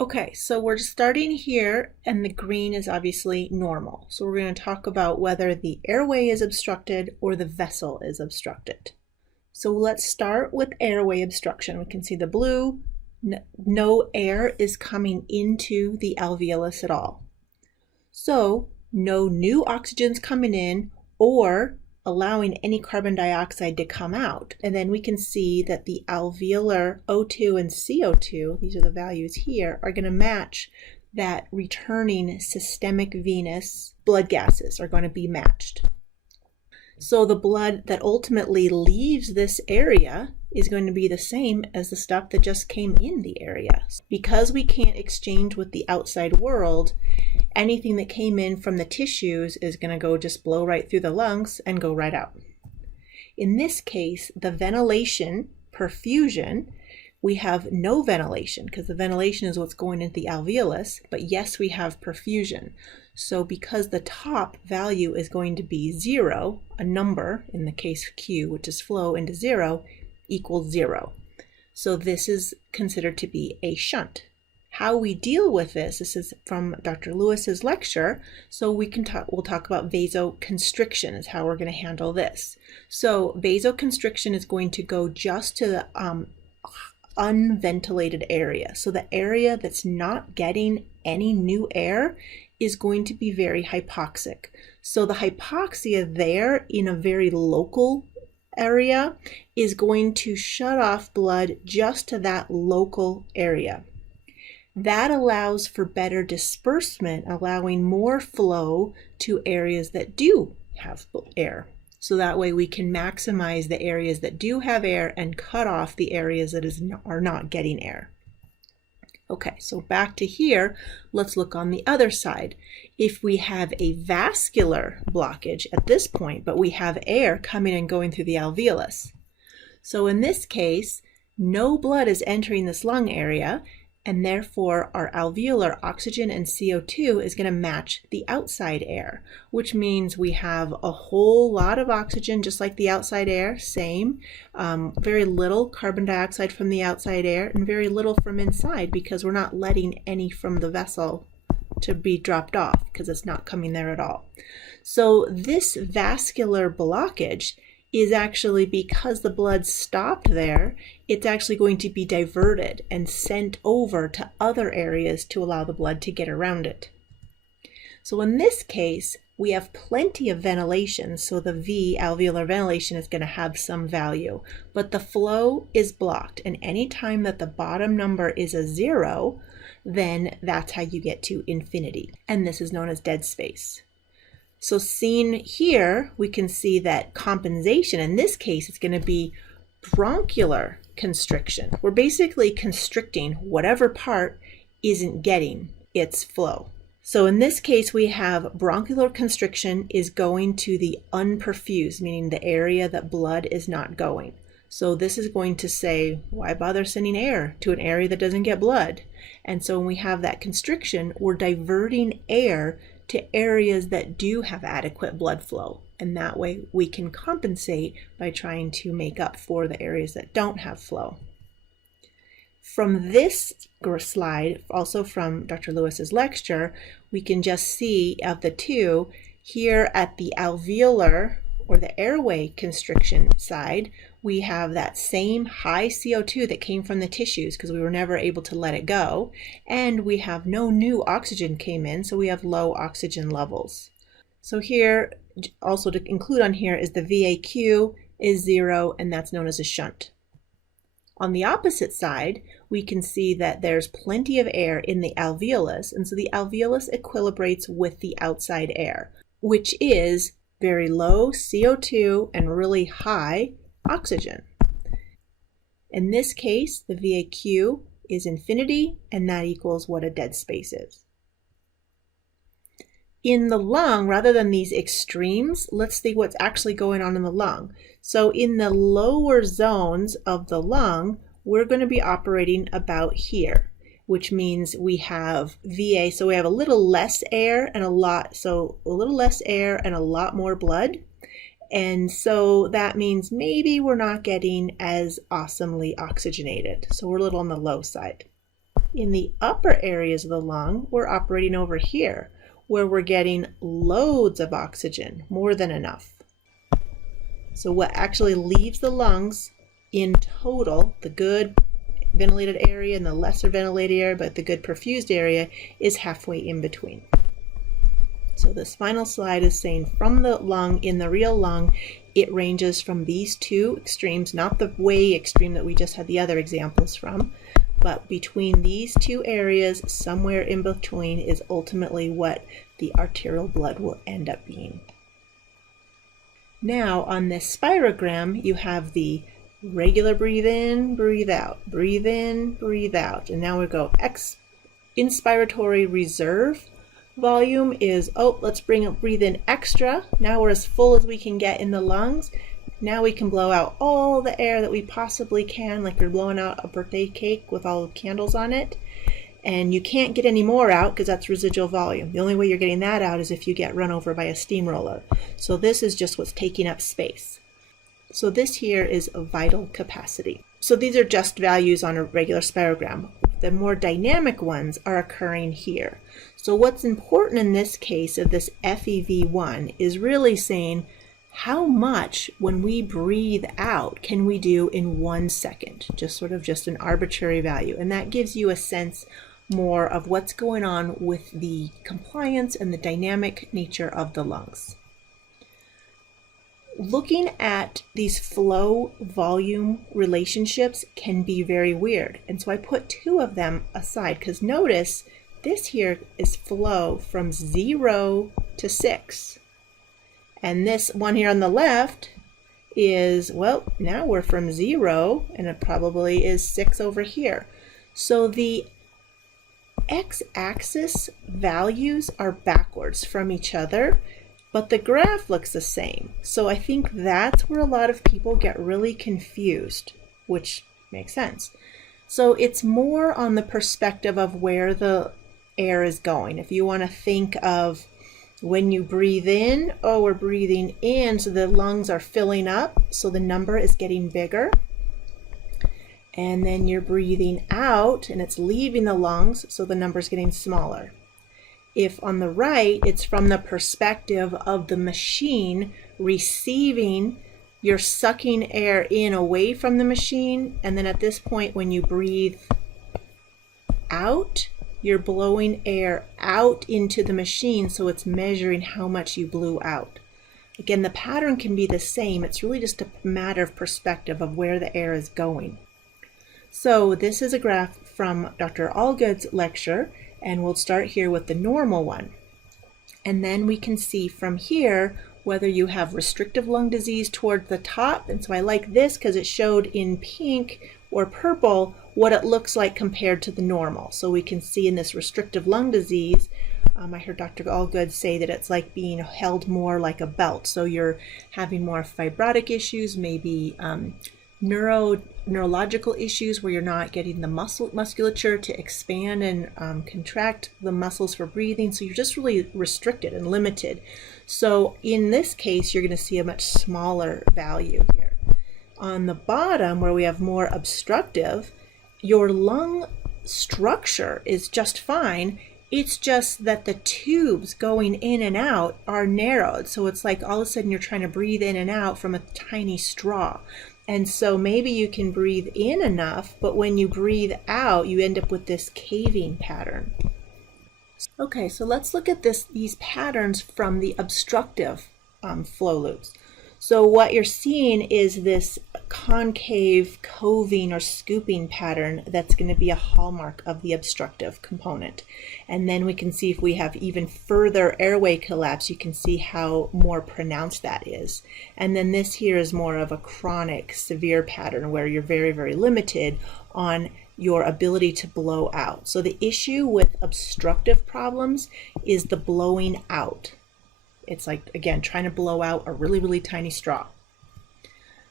Okay, so we're starting here, and the green is obviously normal. So we're going to talk about whether the airway is obstructed or the vessel is obstructed. So let's start with airway obstruction. We can see the blue, no air is coming into the alveolus at all. So no new oxygen's coming in or allowing any carbon dioxide to come out. And then we can see that the alveolar O2 and CO2, these are the values here, are going to match that returning systemic venous blood gases are going to be matched. So the blood that ultimately leaves this area is going to be the same as the stuff that just came in the area. Because we can't exchange with the outside world, anything that came in from the tissues is going to go just blow right through the lungs and go right out. In this case, the ventilation-perfusion, we have no ventilation because the ventilation is what's going into the alveolus, but yes, we have perfusion. So because the top value is going to be 0, a number, in the case Q, which is flow into 0, equals 0. So this is considered to be a shunt. How we deal with this is from Dr. Lewis's lecture, so we'll talk about vasoconstriction is how we're going to handle this. So vasoconstriction is going to go just to the unventilated area. So the area that's not getting any new air is going to be very hypoxic. So the hypoxia there in a very local area is going to shut off blood just to that local area. That allows for better disbursement, allowing more flow to areas that do have air. So that way we can maximize the areas that do have air and cut off the areas that are not getting air. Okay, so back to here, let's look on the other side. If we have a vascular blockage at this point, but we have air coming and going through the alveolus. So in this case, no blood is entering this lung area, and therefore our alveolar oxygen and CO2 is going to match the outside air, which means we have a whole lot of oxygen just like the outside air, same, very little carbon dioxide from the outside air and very little from inside because we're not letting any from the vessel to be dropped off because it's not coming there at all. So this vascular blockage is actually because the blood stopped there, it's actually going to be diverted and sent over to other areas to allow the blood to get around it. So in this case, we have plenty of ventilation, so the V, alveolar ventilation, is going to have some value, but the flow is blocked, and any time that the bottom number is a 0, then that's how you get to infinity, and this is known as dead space. So seen here, we can see that compensation, in this case, it's going to be bronchial constriction. We're basically constricting whatever part isn't getting its flow. So in this case, we have bronchial constriction is going to the unperfused, meaning the area that blood is not going. So this is going to say, why bother sending air to an area that doesn't get blood? And so when we have that constriction, we're diverting air to areas that do have adequate blood flow. And that way we can compensate by trying to make up for the areas that don't have flow. From this slide, also from Dr. Lewis's lecture, we can just see of the two, here at the alveolar or the airway constriction side, we have that same high CO2 that came from the tissues because we were never able to let it go. And we have no new oxygen came in, so we have low oxygen levels. So here, also to include on here is the VAQ is 0, and that's known as a shunt. On the opposite side, we can see that there's plenty of air in the alveolus, and so the alveolus equilibrates with the outside air, which is very low CO2 and really high oxygen. In this case, the VAQ is infinity, and that equals what a dead space is. In the lung, rather than these extremes, let's see what's actually going on in the lung. So in the lower zones of the lung, we're going to be operating about here, which means we have VA, so we have a little less air and a lot more blood. And so that means maybe we're not getting as awesomely oxygenated. So we're a little on the low side. in the upper areas of the lung, we're operating over here, where we're getting loads of oxygen, more than enough. So what actually leaves the lungs in total, the good ventilated area and the lesser ventilated area, but the good perfused area, is halfway in between. So this final slide is saying from the lung, in the real lung, it ranges from these two extremes, not the way extreme that we just had the other examples from, but between these two areas, somewhere in between, is ultimately what the arterial blood will end up being. Now on this spirogram, you have the regular breathe in, breathe out, breathe in, breathe out. And now we go inspiratory reserve volume is, oh, let's breathe in extra. Now we're as full as we can get in the lungs. Now we can blow out all the air that we possibly can, like you're blowing out a birthday cake with all the candles on it. And you can't get any more out because that's residual volume. The only way you're getting that out is if you get run over by a steamroller. So this is just what's taking up space. So this here is a vital capacity. So these are just values on a regular spirogram. The more dynamic ones are occurring here. So what's important in this case of this FEV1 is really saying how much when we breathe out can we do in 1 second, just an arbitrary value. And that gives you a sense more of what's going on with the compliance and the dynamic nature of the lungs. Looking at these flow volume relationships can be very weird. And so I put two of them aside because notice this here is flow from 0 to 6. And this one here on the left is, well, now we're from 0 and it probably is 6 over here. So the x-axis values are backwards from each other, but the graph looks the same. So I think that's where a lot of people get really confused, which makes sense. So it's more on the perspective of where the air is going. If you want to think of when you breathe in, oh, we're breathing in, so the lungs are filling up, so the number is getting bigger. And then you're breathing out and it's leaving the lungs, so the number is getting smaller. If on the right, it's from the perspective of the machine receiving, you're sucking air in away from the machine, and then at this point when you breathe out, you're blowing air out into the machine, so it's measuring how much you blew out. Again, the pattern can be the same. It's really just a matter of perspective of where the air is going. So this is a graph from Dr. Allgood's lecture, and we'll start here with the normal one. And then we can see from here whether you have restrictive lung disease toward the top. And so I like this because it showed in pink or purple what it looks like compared to the normal. So we can see in this restrictive lung disease, I heard Dr. Allgood say that it's like being held more like a belt. So you're having more fibrotic issues, maybe neurological issues where you're not getting the musculature to expand and contract the muscles for breathing. So you're just really restricted and limited. So in this case, you're going to see a much smaller value here. On the bottom, where we have more obstructive, your lung structure is just fine. It's just that the tubes going in and out are narrowed. So it's like all of a sudden you're trying to breathe in and out from a tiny straw. And so maybe you can breathe in enough, but when you breathe out, you end up with this caving pattern. Okay, so let's look at these patterns from the obstructive flow loops. So what you're seeing is this concave coving or scooping pattern that's going to be a hallmark of the obstructive component. And then we can see if we have even further airway collapse, you can see how more pronounced that is. And then this here is more of a chronic, severe pattern where you're very, very limited on your ability to blow out. So the issue with obstructive problems is the blowing out. It's like, again, trying to blow out a really, really tiny straw.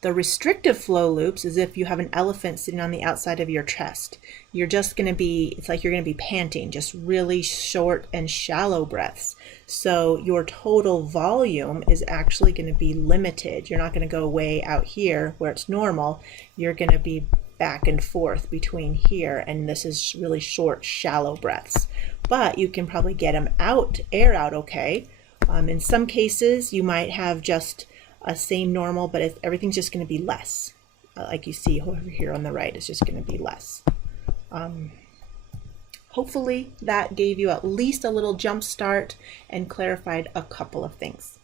The restrictive flow loops is if you have an elephant sitting on the outside of your chest. You're just going to be, it's like you're going to be panting, just really short and shallow breaths. So your total volume is actually going to be limited. You're not going to go way out here where it's normal. You're going to be back and forth between here, and this is really short, shallow breaths. But you can probably get them out, air out okay. In some cases, you might have just a same normal, but everything's just going to be less. Like you see over here on the right, it's just going to be less. Hopefully that gave you at least a little jump start and clarified a couple of things.